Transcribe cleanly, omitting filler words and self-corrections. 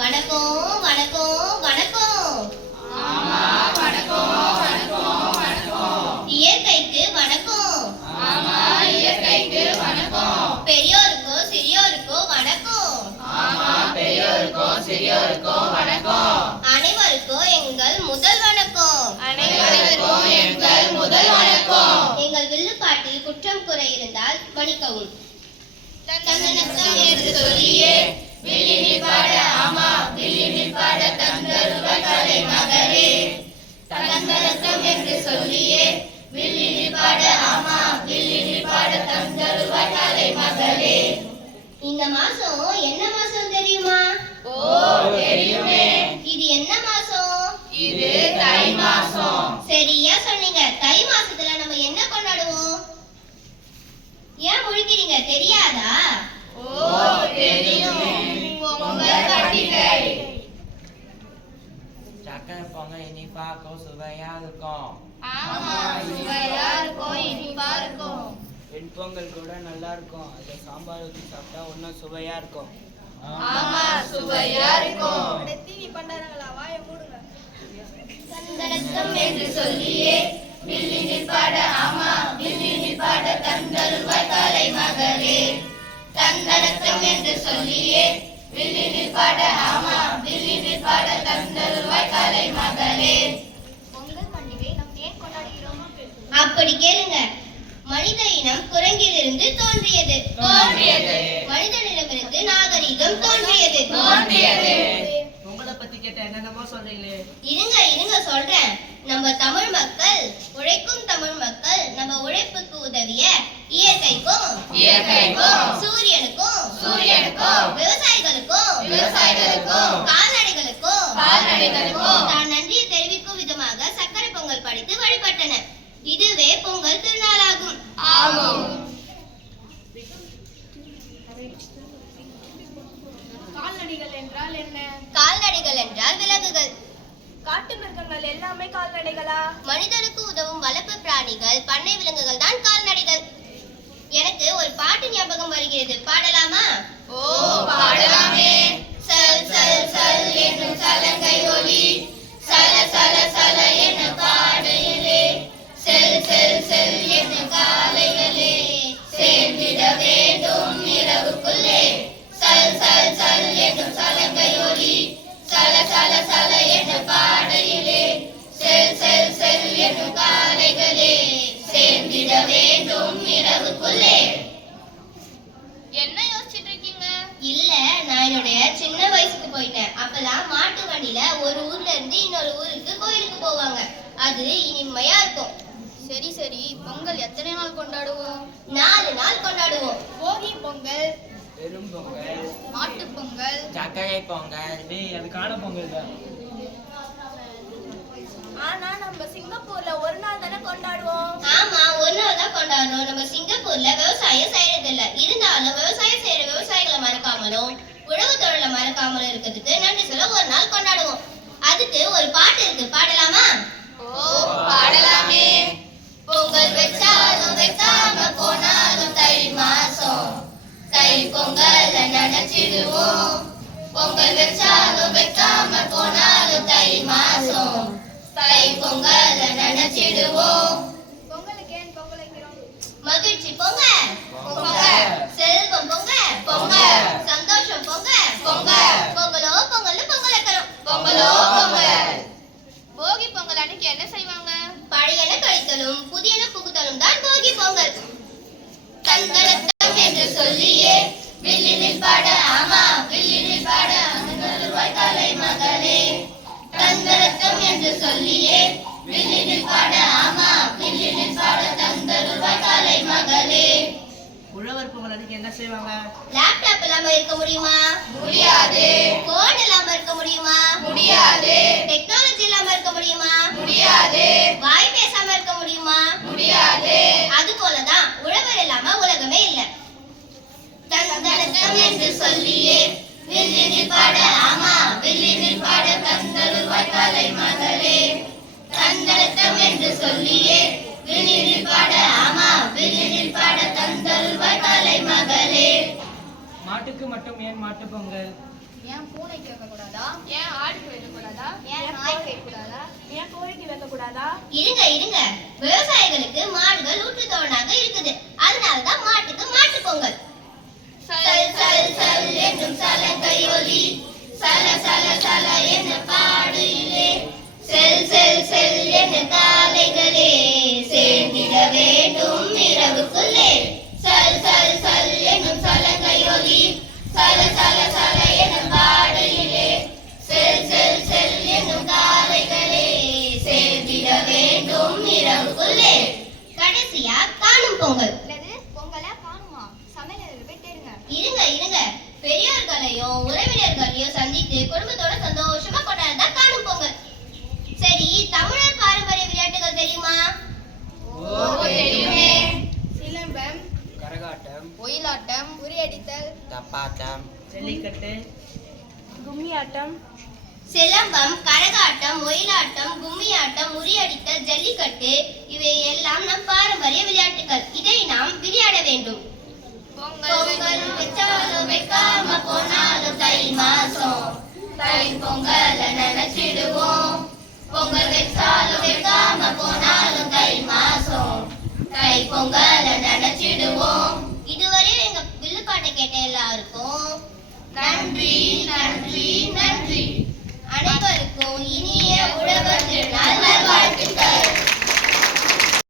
வணக்கம் வணக்கம் வணக்கம். ஆமா, வணக்கம் வணக்கம் வணக்கம். இயற்கைக்கு வணக்கம். ஆமா, இயற்கைக்கு வணக்கம். பெரியோருக்கோ சிறியோருக்கோ வணக்கம். ஆமா, பெரியோருக்கும் சிறியோருக்கும் வணக்கம். அனைவருக்கும் எங்கள் முதல் வணக்கம். அனைவருக்கும் எங்கள் முதல் வணக்கம். எங்கள் வில்லுப்பாட்டில் குற்றம் குறை இருந்தால் மன்னிக்கவும். தன்னடக்கம் என்று சொல்லியே வில்லினில் பாட, ஆமா வில்லினில் பாட தந்தருவ கலை மகளே. தன்னடக்கம் என்று சொல்லியே வில்லினில் பாட, ஆமா வில்லினில் பாட தந்தருவ கலை மகளே. இந்த மாசம் என்ன மாசம் தெரியுமா? ஓ, தெரியுமே. இது என்ன மாசம்? இது தை மாசம். சரியா சொன்னீங்க. தை மாசத்துல நம்ம என்ன கொண்டாடுவோம்? ஏன் முழிக்கிறீங்க? தெரியாதா? ஓ, தெரியும். பொங்கல் பண்டிகை. சக்கரை பொங்கல் இனிப்பா இருக்கும், சுவையா இருக்கும். ஆமா, சுவையா இருக்கும், இனிப்பா இருக்கும். வெண்பொங்கல் கூட நல்லா இருக்கும். அதுல சாம்பார் ஊற்றி சாப்பிட்டா இன்னும் சுவையா இருக்கும். ஆமா, சுவையா இருக்கும். சந்தனத்தம் என்று சொல்லியே வில்லினில் பாட, ஆமா வில்லினில் பாட தந்தருவாய் கலை மகளே. தந்தனத்தம் என்று சொல்லியே வில்லினில் பாட, ஆமா வில்லினில் பாட தந்தருவாய் கலை மகளே. பொங்கல் பண்டிகை நாம் ஏன் கொண்டாடுகிறோம்? அப்படி கேளுங்க. மனித இனம் குரங்கிலிருந்து தோன்றியது. மனிதனிடமிருந்து நாகரிகம் தோன்றியது. உங்களை பத்தி கேட்ட என்னென்னமோ சொல்றீங்களே. இருங்க சொல்றேன். நம்ம தமிழ் மக்கள், உழைக்கும் தமிழ் மக்கள், நம்ம உழைப்புக்கு உதவிய இயற்கைக்கும் சூரியனுக்கும் விவசாயிகளுக்கும் கால்நடைகளுக்கும் தான் நன்றியை தெரிவிக்கும் விதமாக சக்கரை பொங்கல் படைத்து வழிபட்டனர். இதுவே பொங்கல் திருநாளாகும். கால்நடைகள் என்றால் என்ன? கால்நடைகள் என்றால் விலங்குகள். காட்டு மிருகங்கள் எல்லாமே கால்நடைகளா? மனிதனுக்கு உதவும் வளர்ப்பு பிராணிகள், பண்ணை விலங்குகள் தான் கால்நடைகள். எனக்கு ஒரு பாட்டு ஞாபகம் வருகிறது. பாடலாமா? ஓ, பாடலாமே. சல் சல் சல் என்னும் சலங்கை ஒலி, சல சல சல என்னும் பாடையிலே, செல் செல் செல் என்னும் காலைகளே, சேர்ந்திட வேண்டும் இரவுக்குள்ளே. சல் சல் சல் என்னும் சலங்கை ஒலி, சல சல சல என்னும் பாடையிலே, செல் செல் செல் என்னும் காலைகளே, சேர்ந்திட வேண்டும் இரவுக்குள்ளே. என்ன யோசிச்சுட்டு இருக்கீங்க? இல்ல, நான் என்னுடைய சின்ன வயசுக்கு போயிட்டேன். அப்பெல்லாம் மாட்டு வண்டியில ஒரு ஊர்ல இருந்து இன்னொரு ஊருக்கு கோயிலுக்கு போவாங்க. அது இனிமையா இருக்கும். சரி சரி, பொங்கல் எத்தனை நாள் கொண்டாடுவோம்? 4 நாள் கொண்டாடுவோம். போகி பொங்கல், வெறும் பொங்கல், மாட்டு பொங்கல், சக்கரை பொங்கல். அது காண பொங்கல் தான். ஆனா நம்ம சிங்கப்பூர்ல ஒரு நாள் தானே கொண்டாடுவோம். ஆமா, ஒரு நாள் தான் கொண்டாடுறோம். நம்ம சிங்கப்பூர்ல விவசாயம் செய்யறது இல்ல. இருந்தாலும் விவசாயம் செய்யற விவசாயிகளை மறக்காமலும் உழவு தொழிலை மறக்காமலும் இருக்கிறதுக்கு நன்றி சொல்ல ஒரு நாள் கொண்டாடுவோம். அதுக்கு ஒரு பாட்டு இருக்கு. பாடலாமா? ஓ, பாடலாமே. பொங்கல் வச்சாலும் வைக்காம போனாலும் தை மாசம், தை பொங்கல் நினைச்சிடுவோம். பொங்கல் வச்சாலும் வைக்காம போனாலும் தை மாசம், தை பொங்கல் நினைச்சிடுவோம். பொங்கலுக்கு ஏன் பொங்கல் வைக்கிறோம்? மகிழ்ச்சி பொங்க, பொங்க, செல்வம் பொங்க, பொங்க, சந்தோஷம் பொங்க, பொங்க, பொங்கலோ பொங்கல்னு பொங்கல் வைக்கிறோம். பொங்கலோ பொங்கல். போகி பொங்கல் அன்னைக்கு என்ன செய்வாங்க? பழையன கழித்தலும் புதியன புகுதலும் தான் போகி பொங்கல். தந்தரத்தம் என்று சொல்லியே வில்லினில் பாட, ஆமா வில்லினில் பாட தந்தருவாய் கலை மகளே. தந்தரத்தம் என்று சொல்லியே வில்லினில் பாட, ஆமா வில்லினில் பாட தந்தருவாய் கலை மகளே. உழவர் பொங்கல் அன்னைக்கு என்ன செய்வாங்க? லேப்டாப் இல்லாம இருக்க முடியுமா? முடியாது, போன் இல்லாம இருக்க முடியுமா? முடியாது, டெக்னாலஜி இல்லாம இருக்க முடியுமா? முடியாது, வாய் பேசாம இருக்க முடியுமா? முடியாது. அது போலதான் உழவர் இல்லாம உலகமே இல்ல. தந்தரத்தம் என்று சொல்லியே வில்லினில் பாட, ஆமா வில்லினில் பாட தந்தருவாய் கலை மகளே. தந்தரத்தம் என்று சொல்லியே வில்லினில் பாட, ஆமா வில்லினில் பாட தந்தருவாய் கலை மகளே. மாட்டுக்கு மட்டும் ஏன் மாட்டு பொங்கல்? ஏன் பூனைக்கு பூனைக்கு வைக்க கூடாதா? ஏன் ஆடுக்கு வைக்க கூடாதா? ஏன் நாய்க்கு வைக்க கூடாதா? ஏன் கோழிக்கு வைக்க கூடாதா? இருங்க இருங்க, விவசாயிகளுக்கு மாடுகள் ஊற்றுத்தோழனாக இருக்குது. அதனாலதான் மாட்டுக்கு மாட்டு பொங்கல். சல் சல் சல் என்னும் சலங்கையொலி சல சல சல என்ன பாடிலே செல் செல் செல் என்ன காலைகளே சேர்ந்திட வேண்டும் இரவுக்குள்ளே சல் சல் சல் என்னும் சலங்கையொலி சல சல சல என்ன பாடிலே செல் செல் செல் என்னும் காலைகளே சேர்ந்திட வேண்டும் இரவுக்குள்ளே. கடைசியா காணும் பொங்கல். பொங்கலை காணுமா? சமையல் போய் தேடுங்க. இருங்க இருங்க, பெரியோர்களையும் உறவினர்களையும் சந்தித்து குடும்பத்தோட சந்தோஷமா கொண்டாடுறதா காணும் பொங்கல். சரி, தமிழர் பாரம்பரிய விளையாட்டுகள் தெரியுமா? தெரியுமே. சிலம்பம், கரகாட்டம், ஒயிலாட்டம், உரியடித்தல், தப்பாட்டம், ஜல்லிக்கட்டு, கும்மியாட்டம், சிலம்பம், கரகாட்டம், ஒயிலாட்டம், கும்மியாட்டம், உரியடித்தல், ஜல்லிக்கட்டு இவை எல்லாம் நம் பாரம்பரிய விளையாட்டுகள். இதை நாம் விளையாட வேண்டும். பொங்கல் வச்சாலும் வைக்காம போனாலும் தை மாசம் தை பொங்கல நினைச்சிடுவோம். பொங்கல் வச்சாலும் வைக்காம போனாலும் தை மாசம் தை பொங்கல நினைச்சிடுவோம். இதுவரை எங்க வில்லுப்பாட்டை கேட்ட எல்லாருக்கும் நன்றி நன்றி நன்றி. அனைவருக்கும் இனிய உழவர் திருநாள் நல்வாழ்த்துக்கள்.